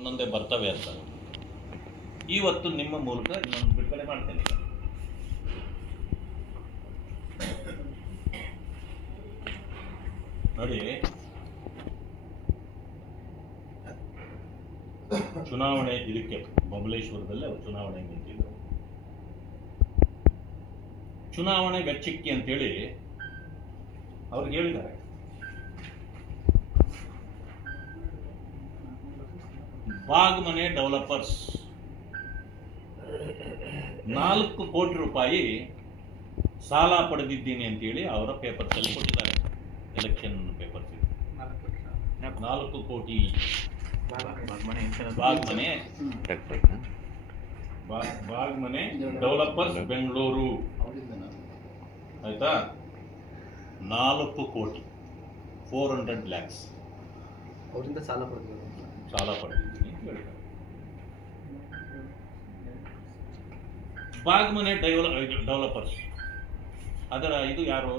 ಒಂದೊಂದೇ ಬರ್ತವೆ ಅಂತ. ಇವತ್ತು ನಿಮ್ಮ ಮೂಲಕ ಇನ್ನೊಂದು ಬಿಡುಗಡೆ ಮಾಡ್ತೇನೆ. ನೋಡಿ. ಚುನಾವಣೆ ಇದಕ್ಕೆ ಬಬಲೇಶ್ವರದಲ್ಲೇ ಚುನಾವಣೆ ನಿಂತಿದ್ರು. ಚುನಾವಣೆ ವೆಚ್ಚಕ್ಕೆ ಅಂತೇಳಿ ಅವ್ರಿಗೆ ಹೇಳಿದ್ದಾರೆ. ಬಾಗ್ಮನೆ ಡೆವಲಪರ್ಸ್. ನಾಲ್ಕು ಕೋಟಿ ರೂಪಾಯಿ ಸಾಲ ಪಡೆದಿದ್ದೀನಿ ಅಂತೇಳಿ ಅವರ ಪೇಪರ್ಸಲ್ಲಿ ಕೊಟ್ಟಿದ್ದಾರೆ. ಎಲೆಕ್ಷನ್ ಪೇಪರ್ಸ್ ನಾಲ್ಕು ಕೋಟಿ ಬಾಗ್ಮನೆ ಬಾಗ್ಮನೆ ಡೆವಲಪರ್ಸ್ ಬೆಂಗಳೂರು. ಆಯ್ತಾ? ನಾಲ್ಕು ಕೋಟಿ. ಫೋರ್ ಹಂಡ್ರೆಡ್ ಲ್ಯಾಕ್ಸ್ ಅವರಿಂದ ಸಾಲ ಪಡೆದಿದ್ದಾರೆ. ಸಾಲ ಹೇಳಿದ್ದಾರೆ ಬಾಗ್ಮನೆ ಡೆವಲ ಡೆವಲಪರ್ಸ್. ಅದರ ಇದು ಯಾರು?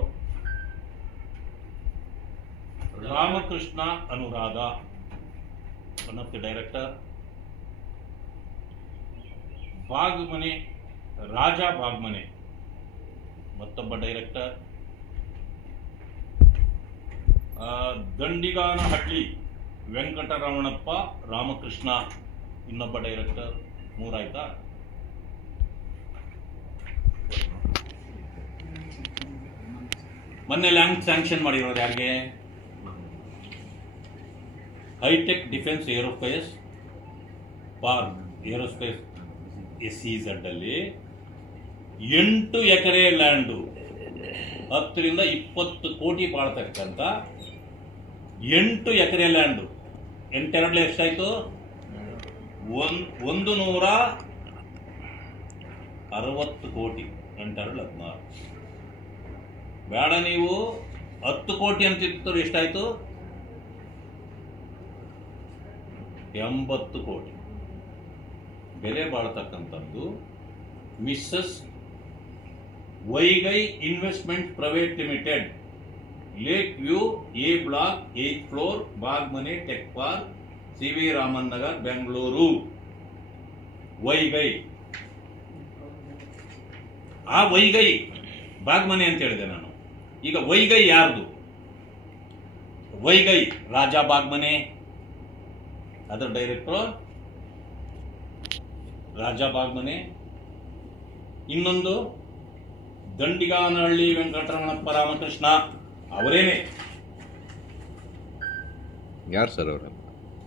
ರಾಮಕೃಷ್ಣ ಅನುರಾಧ. One director. ಬಾಗ್ಮನೆ, ರಾಜ ಬಾಗ್ಮನೆ. ಮತ್ತೊಬ್ಬ ಡೈರೆಕ್ಟರ್. ದಂಡಿಗಾನಹಳ್ಳಿ ವೆಂಕಟರಮಣಪ್ಪ, ರಾಮಕೃಷ್ಣ, ಇನ್ನೊಬ್ಬ ಡೈರೆಕ್ಟರ್ ಮೂರಾಯ್ತಾ? ಮೊನ್ನೆ ಲ್ಯಾಂಡ್ ಸ್ಯಾಂಕ್ಷನ್ ಮಾಡಿರೋದು ಯಾರಿಗೆ? High tech defence aerospace for aerospace S C Z ಅಲ್ಲಿ ಎಂಟು ಎಕರೆ ಲ್ಯಾಂಡು ಹತ್ತರಿಂದ ಇಪ್ಪತ್ತು ಕೋಟಿ ಬಾಳ್ತಕ್ಕಂಥ ಎಂಟು ಎಕರೆ ಲ್ಯಾಂಡು ಎಂಟೆರಡು ಎಷ್ಟಾಯಿತು ಒನ್ ಒಂದು ನೂರ ಅರವತ್ತು ಕೋಟಿ. ಎಂಟೆರಡು ಹದಿನಾರು. ಬೇಡ ನೀವು. ಹತ್ತು ಕೋಟಿ ಅಂತಿತ್ತು ಎಷ್ಟಾಯಿತು? ಎಂಬತ್ತು ಕೋಟಿ. ಬೆಲೆ ಬಾಳ್ತಕ್ಕಂಥದ್ದು Mrs Vaigai investment private limited lake view A block eight floor Bagmane tech park C V Raman Nagar Bengaluru Vaigai ಆ ವೈಗೈ ಬಾಗ್ಮನೆ ಅಂತ ಹೇಳಿದೆ ನಾನು. ಈಗ ವೈಗೈ ಯಾರ್ದು? ವೈಗೈ ರಾಜ ಬಾಗ್ಮನೆ ಅದರ ಡೈರೆಕ್ಟರ್ ರಾಜ ಬಾಗ್ಮನೆ ಇನ್ನೊಂದು, ದಂಡಿಗಾನಹಳ್ಳಿ ವೆಂಕಟರಮಣಪ್ಪ ರಾಮಕೃಷ್ಣ ಅವರೇನೆ? ಯಾರು ಸರ್ ಅವರು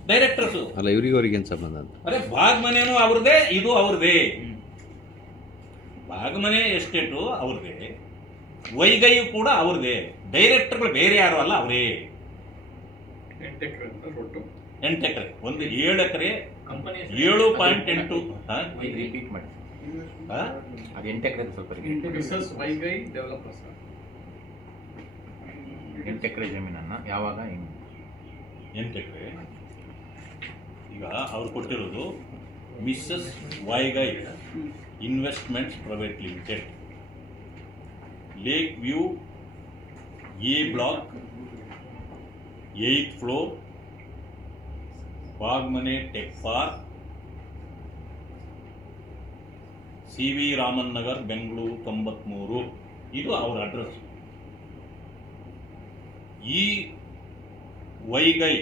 ಡೈರೆಕ್ಟರ್ಸು ಅಲ್ಲ ಇವ್ರಿಗೆ ಅವ್ರಿಗೇನು ಸಂಬಂಧ ಅಂತ? ಅರೆ ಬಾಗ್ಮನೆನೂ ಅವ್ರದೇ ಇದು ಅವ್ರದೇ. ಬಾಗ್ಮನೆ ಎಸ್ಟೇಟು ಅವ್ರದೇ. ವೈಗೈ ಕೂಡ ಅವ್ರದೇ. ಡೈರೆಕ್ಟರ್ಗಳು ಬೇರೆ ಯಾರು ಅಲ್ಲ ಅವರೇ. ಎಂಟು ಎಕರೆ ಒಂದು ಏಳು ಎಕರೆ ಏಳು ಪಾಯಿಂಟ್ ಎಂಟು. ಹಾ? ರಿಪೀಟ್ ಮಾಡಿ? ಅದು ಎಂಟು ಎಕರೆ ಸ್ವಲ್ಪ. ವೈಗೈ ಡೆವಲಪರ್ಸ್ ಎಂಟು ಎಕರೆ ಜಮೀನನ್ನು ಯಾವಾಗ ಏನು ಎಂಟು ಎಕರೆ. ಈಗ ಅವ್ರು ಕೊಟ್ಟಿರೋದು Mrs Vaigai investments private limited lake view A block eight floor Bagmane tech park C V Raman Nagar Bengaluru ತೊಂಬತ್ಮೂರು. ಇದು ಅವರ ಅಡ್ರೆಸ್ ಈ ವೈಗೈ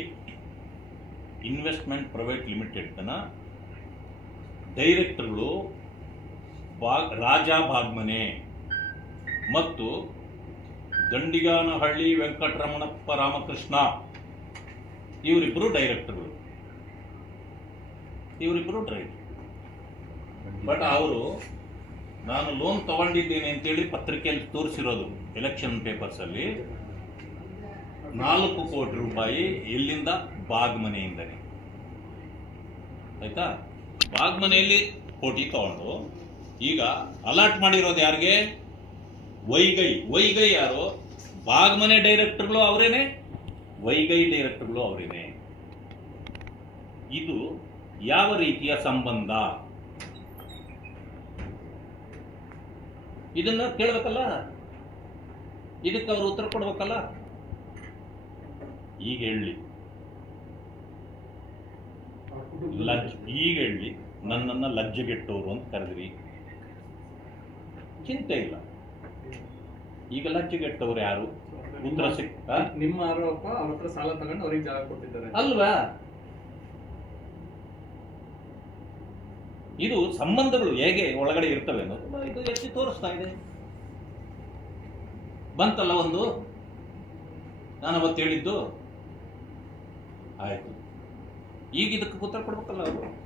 ಇನ್ವೆಸ್ಟ್ಮೆಂಟ್ ಪ್ರೈವೇಟ್ ಲಿಮಿಟೆಡ್ನ ಡೈರೆಕ್ಟರ್ಗಳು ಬಾಗ್ ರಾಜಾ ಬಾಗ್ಮನೆ ಮತ್ತು ದಂಡಿಗಾನಹಳ್ಳಿ ವೆಂಕಟರಮಣಪ್ಪ ರಾಮಕೃಷ್ಣ ಇವರಿಬ್ಬರು ಡೈರೆಕ್ಟರ್ಗಳು. ಇವರಿಬ್ಬರು ಡೈರೆಕ್ಟರ್ ಬಟ್ ಅವರು, ನಾನು ಲೋನ್ ತಗೊಂಡಿದ್ದೇನೆ ಅಂತೇಳಿ ಪತ್ರಿಕೆಯಲ್ಲಿ ತೋರಿಸಿರೋದು, ಎಲೆಕ್ಷನ್ ಪೇಪರ್ಸಲ್ಲಿ. ನಾಲ್ಕು ಕೋಟಿ ರೂಪಾಯಿ ಎಲ್ಲಿಂದ ಬಾಗ್ಮನೆಯಿಂದನೇ. ಆಯ್ತಾ? ಬಾಗ್ಮನೆಯಲ್ಲಿ ಕೋಟಿ ತಗೊಂಡು, ಈಗ ಅಲಾಟ್ ಮಾಡಿರೋದು ಯಾರಿಗೆ? ವೈಗೈ. ವೈಗೈ ಯಾರು? ಬಾಗ್ಮನೆ ಡೈರೆಕ್ಟರ್ಗಳು ಅವರೇನೆ? ವೈಗೈ ಡೈರೆಕ್ಟರ್ಗಳು ಅವರೇನೆ. ಇದು ಯಾವ ರೀತಿಯ ಸಂಬಂಧ? ಇದನ್ನ ಕೇಳಬೇಕಲ್ಲ? ಇದಕ್ಕೆ ಅವರು ಉತ್ತರ ಕೊಡ್ಬೇಕಲ್ಲ? ಈಗ ಹೇಳಿ. ಲಜ್ ಈಗ ಹೇಳಿ. ನನ್ನನ್ನು ಲಜ್ಜೆಗೆಟ್ಟವರು ಅಂತ ಕರೆದ್ರಿ. ಚಿಂತೆ ಇಲ್ಲ. ಈಗ ಲಜ್ಜೆಗೆಟ್ಟವ್ರು ಯಾರು? ಉತ್ತರ ಸಿಕ್ತ ನಿಮ್ಮ ಆರೋಪ ಅವ್ರ ಹತ್ರ ಸಾಲ ತಗೊಂಡು ಅವ್ರಿಗೆ ಜಾಗ ಕೊಟ್ಟಿದ್ದಾರೆ. ಅಲ್ವಾ? ಇದು ಸಂಬಂಧಗಳು ಹೇಗೆ ಒಳಗಡೆ ಇರ್ತವೆ ಅನ್ನೋದು ಇದು ಎತ್ತಿ ತೋರಿಸ್ತಾ ಇದೆ. ಬಂತಲ್ಲ ಒಂದು? ನಾನು ಅವತ್ತು ಹೇಳಿದ್ದು? ಆಯ್ತು. ಈಗ ಇದಕ್ಕೆ ಉತ್ತರ ಕೊಡ್ಬೇಕಲ್ಲ ಅವರು?